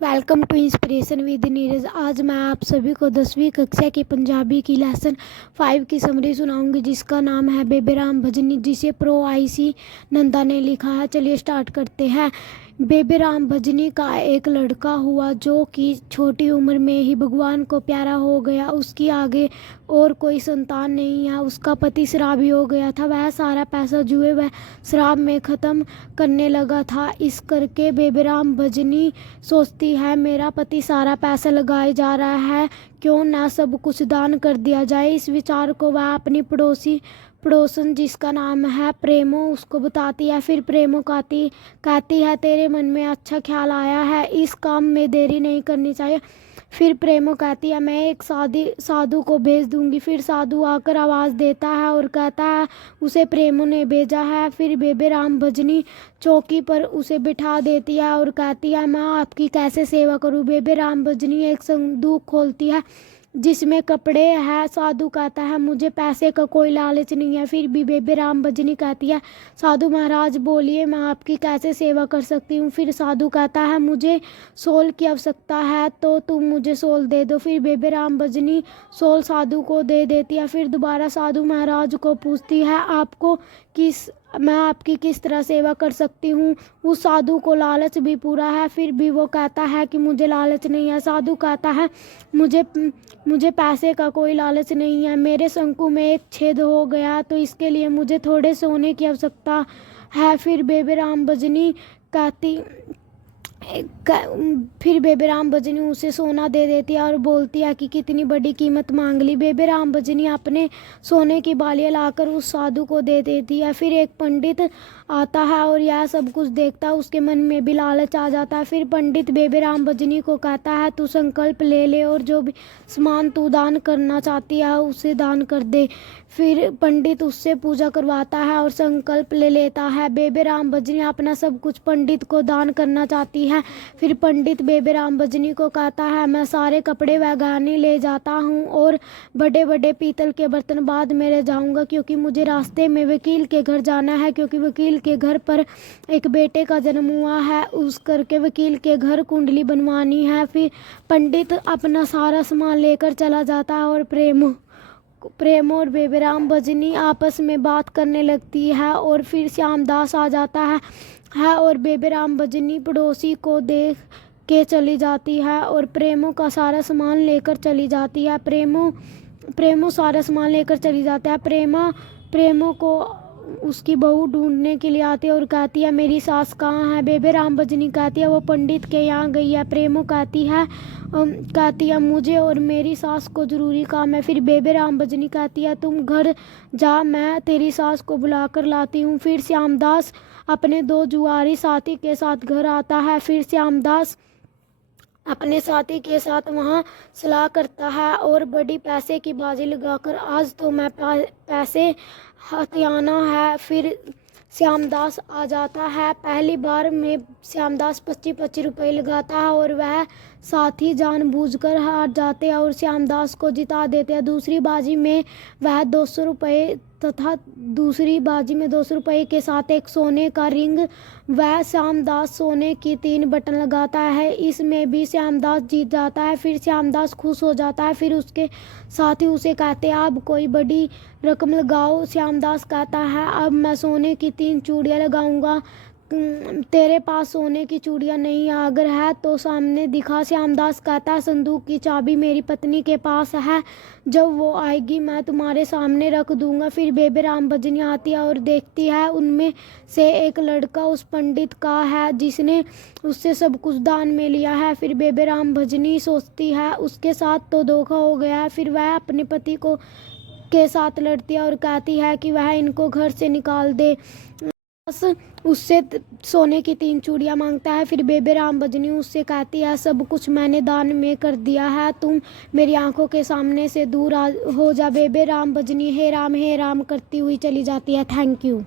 Welcome to inspiration with Neeraj. आज मैं आप सभी को 10वीं कक्षा की पंजाबी की लेसन 5 की समरी सुनाऊंगी, जिसका नाम है बेबे राम भजनी, जिसे प्रो आईसी नंदा ने लिखा है। चलिए स्टार्ट करते हैं। बेबे राम भजनी का एक लड़का हुआ जो कि छोटी उम्र में ही भगवान को प्यारा हो गया। उसकी आगे और कोई संतान नहीं है। उसका पति शराबी हो गया था। वह सारा पैसा जुए व शराब में ख़त्म करने लगा था। इस करके बेबे राम भजनी सोचती है, मेरा पति सारा पैसा लगाए जा रहा है, क्यों ना सब कुछ दान कर दिया जाए। इस विचार को वह अपनी पड़ोसन जिसका नाम है प्रेमो उसको बताती है। फिर प्रेमो कहती है, तेरे मन में अच्छा ख्याल आया है, इस काम में देरी नहीं करनी चाहिए। फिर प्रेमो कहती है, मैं एक साधु को भेज दूंगी। फिर साधु आकर आवाज़ देता है और कहता है उसे प्रेमो ने भेजा है। फिर बेबे राम भजनी चौकी पर उसे बिठा देती है और कहती है, मैं आपकी कैसे सेवा करूं। बेबे राम भजनी एक संदूक खोलती है जिसमें कपड़े हैं। साधु कहता है, मुझे पैसे का कोई लालच नहीं है। फिर भी बेबे राम भजनी कहती है, साधु महाराज बोलिए, मैं आपकी कैसे सेवा कर सकती हूँ। फिर साधु कहता है, मुझे सोल की आवश्यकता है तो तुम मुझे सोल दे दो। फिर बेबे राम भजनी सोल साधु को दे देती है। फिर दोबारा साधु महाराज को पूछती है, मैं आपकी किस तरह सेवा कर सकती हूँ। उस साधु को लालच भी पूरा है, फिर भी वो कहता है कि मुझे लालच नहीं है। साधु कहता है, मुझे पैसे का कोई लालच नहीं है। मेरे शंकु में एक छेद हो गया तो इसके लिए मुझे थोड़े सोने की आवश्यकता है। फिर बेबे राम भजनी उसे सोना दे देती है और बोलती है कि कितनी बड़ी कीमत मांग ली। बेबे राम भजनी अपने सोने की बालियाँ लाकर उस साधु को दे देती है। फिर एक पंडित आता है और यह सब कुछ देखता है। उसके मन में भी लालच आ जाता है। फिर पंडित बेबे राम भजनी को कहता है, तू संकल्प ले ले और जो भी सामान तू दान करना चाहती है उसे दान कर दे। फिर पंडित उससे पूजा करवाता है और संकल्प ले लेता है। बेबे राम भजनी अपना सब कुछ पंडित को दान करना चाहती है। फिर पंडित बेबे राम भजनी को कहता है, मैं सारे कपड़े व गहने ले जाता हूँ और बड़े बड़े पीतल के बर्तन बाद में ले जाऊँगा, क्योंकि मुझे रास्ते में वकील के घर जाना है, क्योंकि वकील के घर पर एक बेटे का जन्म हुआ है। उस करके वकील के घर कुंडली बनवानी है। फिर पंडित अपना सारा सामान लेकर चला जाता है और प्रेम और बेबे राम भजनी आपस में बात करने लगती है। और फिर श्यामदास आ जाता है और बेबे राम भजनी पड़ोसी को देख के चली जाती है और प्रेमो का सारा सामान लेकर चली जाती है। प्रेमो सारा सामान लेकर चली जाता है। प्रेमो को उसकी बहू ढूंढने के लिए आती है और कहती है, मेरी सास कहाँ है। बेबे राम भजनी कहती है, वो पंडित के यहाँ गई है। प्रेमो कहती है मुझे और मेरी सास को ज़रूरी काम है। फिर बेबे राम भजनी कहती है, तुम घर जा, मैं तेरी सास को बुला कर लाती हूँ। फिर श्यामदास अपने 2 जुआरी साथी के साथ घर आता है। फिर श्यामदास अपने साथी के साथ वहाँ सलाह करता है और बड़ी पैसे की बाजी लगाकर, आज तो मैं पैसे हथियाना है। फिर श्यामदास आ जाता है। पहली बार में श्यामदास 25-25 रुपये लगाता है और वह साथी जानबूझकर हार जाते हैं और श्यामदास को जिता देते हैं। दूसरी बाजी में वह 200 रुपये तथा दूसरी बाजी में 200 रुपये के साथ एक सोने का रिंग वह श्यामदास सोने की 3 बटन लगाता है। इसमें भी श्यामदास जीत जाता है। फिर श्यामदास खुश हो जाता है। फिर उसके साथी उसे कहते हैं, अब कोई बड़ी रकम लगाओ। श्यामदास कहता है, अब मैं सोने की 3 चूड़ियाँ लगाऊंगा। तेरे पास सोने की चूड़ियाँ नहीं है, अगर है तो सामने दिखा। श्यामदास कहता है, संदूक की चाबी मेरी पत्नी के पास है, जब वो आएगी मैं तुम्हारे सामने रख दूंगा। फिर बेबे राम भजनी आती है और देखती है उनमें से एक लड़का उस पंडित का है जिसने उससे सब कुछ दान में लिया है। फिर बेबे राम भजनी सोचती है, उसके साथ तो धोखा हो गया है। फिर वह अपने पति के साथ लड़ती है और कहती है कि वह इनको घर से निकाल दे। बस उससे सोने की 3 चूड़ियाँ मांगता है। फिर बेबे राम भजनी उससे कहती है, सब कुछ मैंने दान में कर दिया है, तुम मेरी आंखों के सामने से दूर हो जा। बेबे राम भजनी हे राम करती हुई चली जाती है। Thank you.